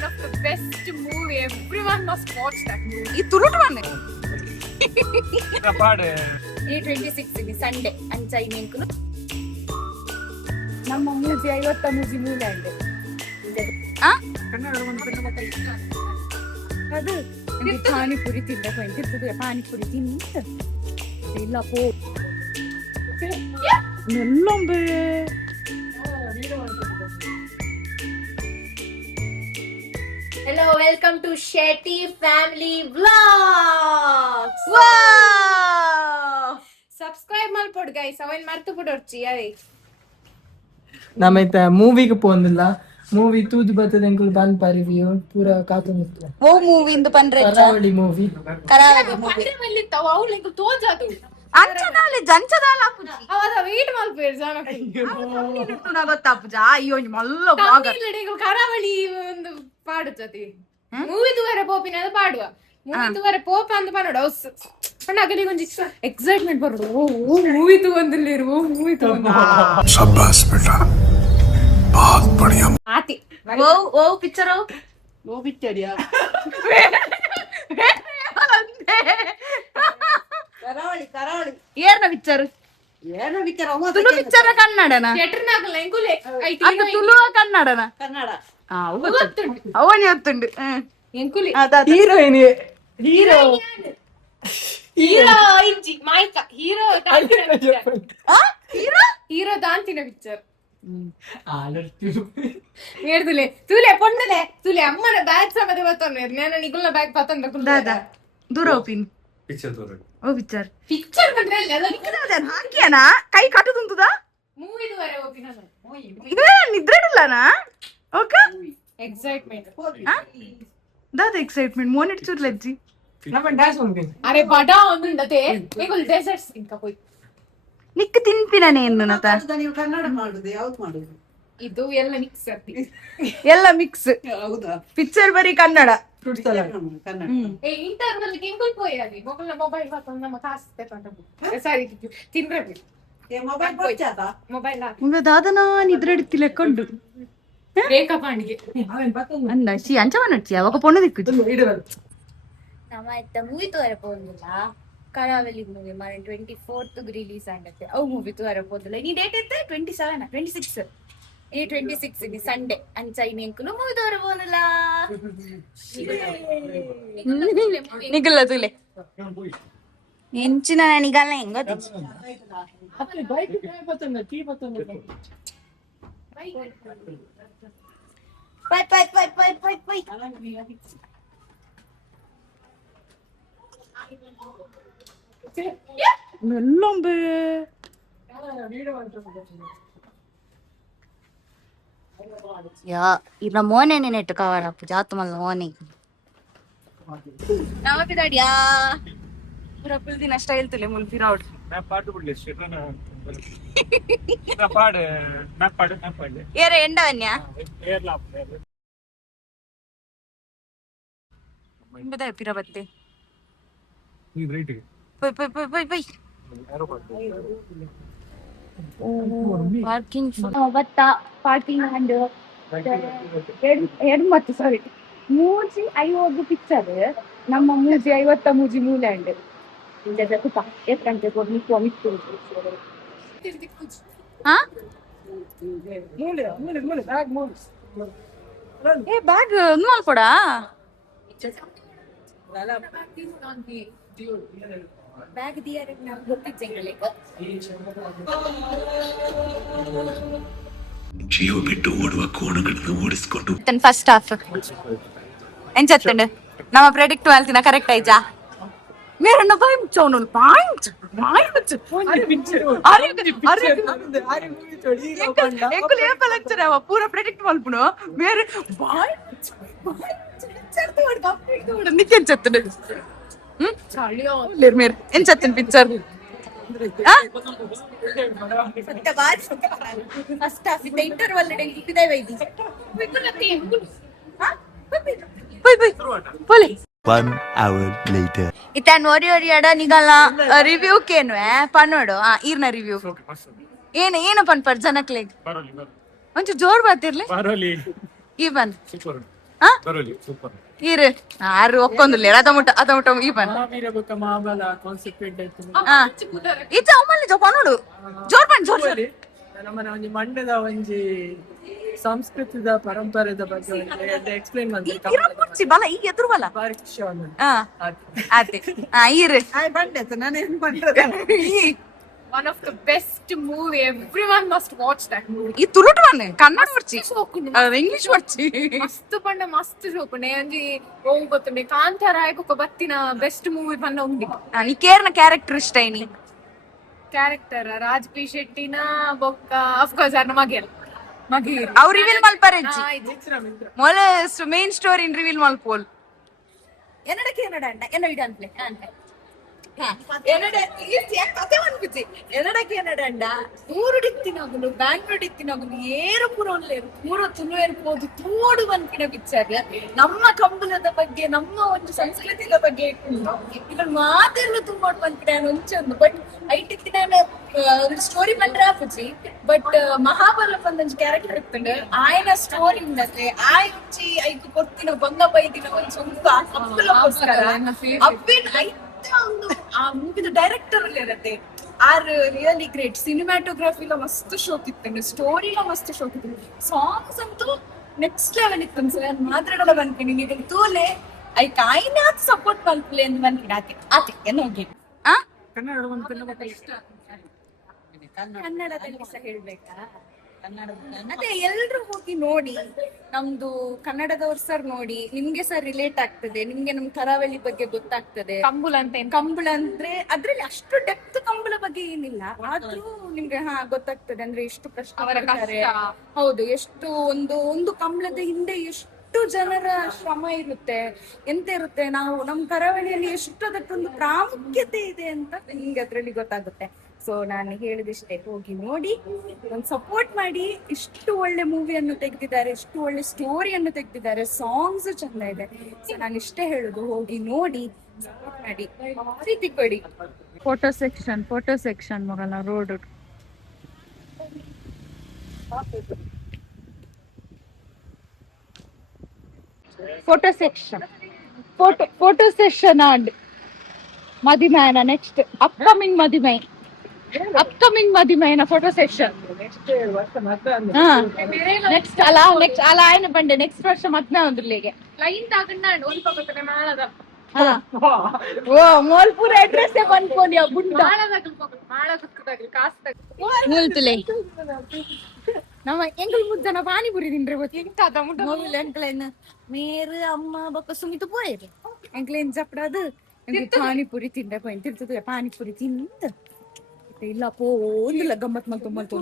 one of the best movie. Everyone must watch that movie. ಈ ತುಳುಟ್ ಮನೆ ಈ 26 ಇದೆ ಸಂಡೇ ಅಂಚೈ ಮೇಂಕುಲು ನಮ್ಮ ಮೂಜಿ 50 ಮೂಜಿ ಮೂಲೆ ಅಂಡೆ ಅದು ಪಾನಿಪುರಿ ತಿಂದ ಕೊಂತಿರ್ತದೆ ಪಾನಿಪುರಿ ತಿಂದ ಇಲ್ಲ ಪೋ ನೆಲ್ಲೊಂಬೆ Hello, welcome to Shetty Family Vlogs. Wow! Subscribe malpod guys. Avan martu pudorchi adi. ನಮ್ಮೈತ ಮೂವಿಗೆ ಪೋಂದಿಲ್ಲ ಮೂವಿ ತೂದು ಬರ್ತದೆ ಅಂಕುಲ್ ಬಂದ್ ಪರಿವಿಯು ಪೂರ ಕಾತುನ್ ಇತ್ತು ಓ ಮೂವಿ ಇಂದು ಪನ್ರೆ ಕರಾವಳಿ ಮೂವಿ ಕರಾವಳಿ ಮೂವಿ ಅಲ್ಲಿ ತವ ಅವಳಿಗೆ ತೋಜಾದು ಅಂಚನಾಲೆ ಜಂಚದಾಲ ಆಪುಜಿ ಅವದ ವೇಟ್ ಮಲ್ಪೇರ್ ಜಾನಕ್ಕೆ ಇರ್ತುನ ಗೊತ್ತಾಪುಜ ಅಯ್ಯೋ ಮಲ್ಲ ಭಾಗ ಇಲ್ಲಡಿಗಳು ಕರಾವಳಿ ಒಂದು ಪಾಡುತ್ತದೆ ಮೂವಿ ದುವರೆ ಪೋಪಿನ ಅದು ಪಾಡುವ ಮೂವಿ ದುವರೆ ಪೋಪ ಅಂತ ಪಾಡೋಡು ಅಗಲಿ ಕೊಂಚ ಎಕ್ಸೈಟ್ಮೆಂಟ್ ಬರೋದು ಓ ಮೂವಿ ತು ಬಂದಿಲ್ಲಿರು ಓ ಮೂವಿ ತು शाबाश बेटा बहुत बढ़िया ಆತಿ ಓ ಪಿಕ್ಚರ್ ಓ ಬಿಟ್ಟರಿಯಾ ಕರಾವಳಿ ಏರ್ನ ಪಿಕ್ಚರ್ ತುಳು ಪಿಕ್ಚರ್ ಕನ್ನಡನ ಥಿಯೇಟರ್ನಾಗಲ್ಲ ಎಂಗುಲೆ ಅದು ತುಳುವ ಕನ್ನಡನ ಕನ್ನಡ ಅವನಿ ಗೊತ್ತುಂಡು ಎಂಗುಲಿ ಹೀರೋಯಿನ್ ಹೀರೋ ಹೀರೋ ಇಂಜಿ ಮಾಯ್ಕ ಹೀರೋ ಹೀರೋ ಹೀರೋ ದಾಂತಿನ ಪಿಕ್ಚರ್ ಹೇಳ್ತುಲೆ ತುಲೆ ಪೊಣ್ಣಲೆ ತುಲೆ ಅಮ್ಮನ ಬ್ಯಾಗ್ ಸಮದೆ ಬತ್ತೊಂದು ನಾನು ನಿಗುಲ್ನ ಬ್ಯಾಗ್ ಪತ್ತೊಂದು ದಾದಾ ದೂರ ಓಪಿನ್ पिक्चर तो ಓ ಪಿಕ್ಚರ್ ಪಿಕ್ಚರ್ ಬಂದ್ರೆ ಅಲ್ಲ ಹಾಕ್ಯಾನ ಕೈ ಕಟ್ಟುದುಂತದ ಮೂವಿ ದುವರೆ ಓಪಿನ ನಿದ್ರೆಡಿಲ್ಲನಾ ಓಕೆ ಎಕ್ಸೈಟ್ಮೆಂಟ್ ದಾದ ಎಕ್ಸೈಟ್ಮೆಂಟ್ ಮೋನಿಟ್ ಚೂರ್ಲಜ್ಜಿ ನಮ್ಮ ಡ್ಯಾನ್ಸ್ ಮಾಡ್ತೀನಿ ಅರೆ ಬಡ ಒಂದುಂಡತೆ ಈಗಲ್ ಡೆಸರ್ಟ್ಸ್ ಇಂಕ ಹೋಯ್ ನಿಕ್ಕ ತಿನ್ಪಿನನೆ ಎಂದು ನತ ನೀವು ಕನ್ನಡ ಮಾಡುದು ಯಾವ್ದು ಮಾಡುದು ಇದು ಎಲ್ಲ ಮಿಕ್ಸ್ ಆಗ್ತಿ ಎಲ್ಲ ಮಿಕ್ಸ್ ಹೌದಾ ಪಿಕ್ಚರ್ ಬರೀ ಕನ್ನಡ ಫ್ರೂಟ್ಸ್ ಅಲ್ಲ ಕನ್ನಡ ಏ ಇಂಟರ್ನಲ್ ಕೆಂಗುಲ್ ಪೋಯಾಗಿ ಮೊಬೈಲ್ ಮೊಬೈಲ್ ಬತ್ತೊಂದು ನಮ್ಮ ಕಾಸು ತಗೊಂಡು ಸಾರಿ ತಿನ್ರೆ ಮೊಬೈಲ್ ಕೊಡ್ಚಾದ ಮೊಬೈಲ್ ಮುಂದೆ ದಾದನ ನಿದ್ರೆಡಿತ್ತಿ ಲೆಕ್ಕೊಂಡು ರೇಖಾ ಪಾಂಡಿಗೆ ಅಂದ ಶಿ ಅಂಚವನಚ್ಚಿ ಅವಾಗ ಪೊಣ್ಣು ದಿಕ್ಕುಜಿ ನಮ್ಮ ಆಯ್ತ ಮೂವಿ ತೋರ ಪೋದಿಲ್ಲ ಕರಾವಳಿ ಮೂವಿ మన 24th ರಿಲೀಸ್ ಆಗತ್ತೆ ಅವು ಮೂವಿ ತೋರ ಪೋದಿಲ್ಲ ಈ ಡೇಟ್ ಎತ್ತ 27 26 ಈ 26 ಗೆ ಸಂಡೇ ಅಂಚೈ ಮೇಂಕುಲು ಮೂವಿ ತೋರ ಪೋದಿಲ್ಲ ನಿಗಲ್ಲ ತುಲೆ ಎಂಚಿನ ನಿಗಲ್ಲ ಹೆಂಗ ಬೈಕ್ ಬರ್ತಂದ ಟೀ ಬರ್ತಂದ ಪೈ ಪೈ ಪೈ ಪೈ ಪೈ ಪೈ ಮೆಲ್ಲೊಂಬೆ ಯಾ ಇನ್ನ ಮೋನೇನೆ ನೆಟ್ಟು ಕವರ್ ಅಪ್ಪು ಜಾತು ಮಲ್ಲ ಮೋನೆ ನಮಪಿದಾಡ್ಯಾ ಪುರಪುಲ್ ದಿನ ಸ್ಟೈಲ್ ತುಲೆ ಮುಲ್ಪಿರಾವ್ಡ್ मैं पार्ट ಬಿಡ್ಲಿ ಸ್ಟೇಟನ ನಾ ಪಾಡು ನಾ ಪಾಡು ಏರೆ ಎಂಡವನ್ಯಾ ಏರ್ಲಾ ಇಂಬದ ಪಿರಬತ್ತೆ ನೀ ರೈಟ್ ಪೈ ಪೈ ಪೈ ಪೈ ಪೈ ಪಾರ್ಕಿಂಗ್ ಬತ್ತ ಪಾರ್ಕಿಂಗ್ ಅಂಡ್ ಎರಡು ಮತ್ತೆ ಸಾರಿ ಮೂಜಿ 50 ಪಿಕ್ಚರ್ ನಮ್ಮ ಮೂಜಿ 50 ಮೂಜಿ ಮೂಲೆ ಅಂಡ್ ಹಾ ಮೂಲೆ ಮೂಲೆ ಮೂಲೆ ಬ್ಯಾಗ್ ಮೂಲೆ ಏ ಬ್ಯಾಗ್ ಒಂದು ಮಾಡ್ಕೊಡ ಬ್ಯಾಗ್ ದಿಯಾರೆ ನಾವು ಗೊತ್ತಿದ್ದಂಗೆ ಜೀವ ಬಿಟ್ಟು ಓಡುವ ಕೋಣಗಳನ್ನು ಓಡಿಸಿಕೊಂಡು ಫಸ್ಟ್ ಹಾಫ್ ಎಂಚತ್ತಂಡು ನಮ್ಮ ಪ್ರೆಡಿಕ್ಟ್ ಮಾಡ್ತೀನ ಕರೆಕ್ಟ್ ಆಯ್ತಾ ಮೇರಣ್ಣ ಪಾಯಿಂಟ್ ಚೌನು ಪಾಯಿಂಟ್ ಪಾಯಿಂಟ್ ಎಂಕುಲು ಏಪ ಲೆಕ್ಚರ್ ಅವ ಪೂರ ಪ್ರೆಡಿಕ್ಟ್ ಮಲ್ಪುನು ಮೇರೆ ಪಾಯಿಂಟ್ ನಿಕ್ಕೆ ಎಂಚತ್ತಂಡು ಲೇರ್ ಮೇರ್ ಎಂಚತ್ತನ್ ಪಿಕ್ಚರ್ ಫಸ್ಟ್ ಹಾಫ್ ಇಂದ ಇಂಟರ್ವಲ್ ಇದೆ ವೈದಿ ಬೈ ಬೈ ಪೋಲೆ 1 hour later. ಇತ್ತಾನ್ ಓರಿ ಓರಿ ಅಡ ನಿಗಲ್ಲ ರಿವ್ಯೂ ಕೇನ್ವೆ ಪನ್ನೋಡು ಈರ್ನ ರಿವ್ಯೂ ಏನು ಏನು ಪನ್ಪರ್ ಜನಕ್ಲೆಗ್ ಒಂಚೂರು ಜೋರ್ ಬರ್ತಿರ್ಲಿ ಬರೋಲಿ ಈ ಬಂದ್ Thoroughly, super. ಇರು ಆರು ಒಕ್ಕೊಂದಿಲ್ಲ ಅದಮುಟ ಈ ಬನ್ ಮಹಾವೀರ ಬೊಕ್ಕ ಮಹಾಬಲ ಕಾನ್ಸೆಪ್ಟ್ ಈಚ ಅವಮಲ್ಲಿ ಜೋಪ ನೋಡು ಜೋರ್ ಬನ್ ಜೋರ್ ಜೋರ್ ನಮ್ಮನ ಒಂಜಿ ಮಂಡ್ಯದ ಒಂಜಿ ಸಂಸ್ಕೃತಿದ ಪರಂಪರೆದ ಬಗ್ಗೆ ಎಕ್ಸ್ಪ್ಲೇನ್ ಮಾಡ್ತಾರೆ ಇರಪ್ಪುಚ್ಚಿ ಬಲ ಈಗ ಎದುರು ಬಲ ಬಾರಿ ಖುಷಿ ಆಗುತ್ತೆ. ಅದೇ ಇರು ಬಂಡೆ ನಾನೇನ್ ಬಂದೆ One of the best movie. Everyone must watch that movie. ಈ ತುಳುಟು ಬನ್ನಿ ಕನ್ನಡ ಬರ್ಚಿ ಇಂಗ್ಲಿಷ್ ಬರ್ಚಿ ಮಸ್ತ್ ಪಂಡ ಮಸ್ತ್ ಶೋಕುಂಡೆ ಅಂಜಿ ಹೋಗಿ ಗೊತ್ತುಂಡೆ ಕಾಂತಾರ ಆಯ್ಕೊಕ್ಕ ಬತ್ತಿನ ಬೆಸ್ಟ್ ಮೂವಿ ಪಂಡ ಉಂಡಿ ನೀ ಕೇರ್ನ ಕ್ಯಾರೆಕ್ಟರ್ ಇಷ್ಟ ಏನಿ ಕ್ಯಾರೆಕ್ಟರ್ ರಾಜ್ ಪಿ ಶೆಟ್ಟಿನ ಬೊಕ್ಕ ಅಫ್ಕೋರ್ಸ್ ಅರ್ನ ಮಗಿ ಅವ್ರು ರಿವೀಲ್ ಮಲ್ಪರೆಜ್ಜಿ ಮೊಲ ಮೇನ್ ಸ್ಟೋರಿ ರಿವೀಲ್ ಮಲ್ಪೋಲ್ ಎನ್ನಡಕ್ಕೆ ಎನ್ನಡ ಅಂಡ ಎನ್ನ ವಿಡ ಅನ್ಪ್ಲೆ ಎನ್ನಡಕ್ಕೆ ಎನ್ನಡಂಡ ಊರುಡಿತ್ತಿನಗುಲು ಬ್ಯಾಂಗ್ಳೂರ್ ಇತ್ತಿನಗುಲು ಏರು ಪೂರ ಒಳ್ಳೆರು ಪೂರ ತುಳುವೆರ್ಬೋದು ತೋಡು ಬಂದಿನ ಪಿಕ್ಚರ್ ನಮ್ಮ ಕಂಬಳದ ಬಗ್ಗೆ ನಮ್ಮ ಒಂದು ಸಂಸ್ಕೃತಿದ ಬಗ್ಗೆ ಇವಾಗ ಮಾತೆಲ್ಲ ತುಂಬ ಬಂದಿನ ಒಂಚೊಂದು ಬಟ್ ಐಟಿತ್ತಿನ ಸ್ಟೋರಿ ಬಂದ್ರೆ ಆಪುಜಿ ಬಟ್ ಮಹಾಬಲ ಬಂದೊಂದು ಕ್ಯಾರೆಕ್ಟರ್ ಇರ್ತಂಡೆ ಆಯ್ನ ಸ್ಟೋರಿ ಉಂಡತೆ ಆಯ್ ಉಚ್ಚಿ ಐದು ಕೊತ್ತಿನ ಬಂಗ ಬೈದಿನ ಒಂದು ಸ್ವಂತ ಅಪ್ಪಲಕ್ಕೋಸ್ಕರ ಅಪ್ಪೇನ್ ಒಂದು ಆ ಮೂವಿದ ಡೈರೆಕ್ಟರ್ ಅಲ್ಲಿ ಇರತ್ತೆ ಆರ್ ರಿಯಲಿ ಗ್ರೇಟ್ ಸಿನಿಮ್ಯಾಟೋಗ್ರಫಿಲ ಮಸ್ತ್ ಶೋಕ್ ಇತ್ತಂಡು ಸ್ಟೋರಿಲ ಮಸ್ತ್ ಶೋಕ್ ಇತ್ತು ಸಾಂಗ್ಸ್ ಅಂತೂ ನೆಕ್ಸ್ಟ್ ಲೆವೆಲ್ ಇತ್ತು ಸರ್ ಮಾತಾಡಲ್ಲ ಬಂದ್ಕೊಂಡು ಈಗ ತೋಲೆ ಐ ಕಾಯಿನಾತ್ ಸಪೋರ್ಟ್ ಮಲ್ಪಲೆ ಅಂತ ಬಂದ್ಕೊಂಡು ಆತೆ ಏನು ಹೋಗಿ ಕನ್ನಡ ಒಂದು ಕನ್ನಡದಲ್ಲಿ ಸಹ ಹೇಳ್ಬೇಕಾ ಅದೇ ಎಲ್ರು ಹೋಗಿ ನೋಡಿ ನಮ್ದು ಕನ್ನಡದವ್ರು ಸರ್ ನೋಡಿ ನಿಮ್ಗೆ ಸರ್ ರಿಲೇಟ್ ಆಗ್ತದೆ ನಿಮ್ಗೆ ನಮ್ ಕರಾವಳಿ ಬಗ್ಗೆ ಗೊತ್ತಾಗ್ತದೆ ಕಂಬಳ ಅಂದ್ರೆ ಅದ್ರಲ್ಲಿ ಅಷ್ಟು ಡೆಪ್ತ್ ಕಂಬಳ ಬಗ್ಗೆ ಏನಿಲ್ಲ ಆದ್ರೂ ನಿಮ್ಗೆ ಗೊತ್ತಾಗ್ತದೆ ಅಂದ್ರೆ ಎಷ್ಟು ಕಷ್ಟ ಪಡ್ತಾರೆ. ಹೌದು ಎಷ್ಟು ಒಂದು ಕಂಬಳದ ಹಿಂದೆ ಎಷ್ಟು ಜನರ ಶ್ರಮ ಇರುತ್ತೆ ಎಂತ ಇರುತ್ತೆ ನಾವು ನಮ್ ಕರಾವಳಿಯಲ್ಲಿ ಎಷ್ಟು ಅದಕ್ಕೊಂದು ಪ್ರಾಮುಖ್ಯತೆ ಇದೆ ಅಂತ ನಿಮ್ಗೆ ಅದ್ರಲ್ಲಿ ಗೊತ್ತಾಗುತ್ತೆ. ಸೊ ನಾನು ಹೇಳಿದಿಷ್ಟೇ, ಹೋಗಿ ನೋಡಿ, ಒಂದು ಸಪೋರ್ಟ್ ಮಾಡಿ. ಇಷ್ಟು ಒಳ್ಳೆ ಮೂವಿಯನ್ನು ತೆಗೆದಿದ್ದಾರೆ, ಇಷ್ಟು ಒಳ್ಳೆ ಸ್ಟೋರಿಯನ್ನು ತೆಗೆದಿದ್ದಾರೆ, ಸಾಂಗ್ಸ್ ಚಂದ ಇದೆ. ಸೊ ನಾನು ಇಷ್ಟೇ ಹೇಳುದು, ಹೋಗಿ ನೋಡಿ, ಸಪೋರ್ಟ್ ಮಾಡಿ, ಪ್ರೀತಿ ಕೊಡಿ. ಫೋಟೋ ಸೆಕ್ಷನ್ ಮಗನ ರೋಡ್ ಫೋಟೋ ಸೆಷನ್ ಆಡ್ ಮದಿಮೈನ ನೆಕ್ಸ್ಟ್ ಅಪ್ಕಮಿಂಗ್ ಮದಿಮೈನ ಫೋಟೋ ಸೆಷನ್ ನೆಕ್ಸ್ಟ್ ಅಲ್ಲ ఆయన ಬಂಡೆ ನೆಕ್ಸ್ಟ್ ವರ್ಷ ಮದ್ಮೆ ಒಂದ್ರಲ್ಲಿಗೆ ಲೈನ್ ತಗೊಂಡು ಒಂದು ಪಕ್ಕದ ಮಾಳದ ಓ ಮೋಲ್ಪುರ ಅಡ್ರೆಸ್ ಬಂದ್ಕೊಂಡಿ ಮೂಲ್ತುಲೆ ನಮ್ಮ ಎಂಕಲ್ ಮುದ್ದನ ಪಾನಿಪುರಿ ತಿಂಡ್ರೆ ಗೊತ್ತಿಲ್ಲ ಎಂಕಲೈನ ಮೇರು ಅಮ್ಮ ಬೊಕ್ಕ ಸುಮಿತು ಪೋಯರು ಎಂಕಲೈನ್ ಜಪ್ಡದು ಪಾನಿಪುರಿ ತಿಂಡೆ ಪೋಯ್ ತಿರ್ತದೆ ಪಾನಿಪುರಿ ತಿಂದ ಇಲ್ಲ ಪೋಂದಿಲ್ಲ ಗಮ್ಮತ್ ಮಲ್ತು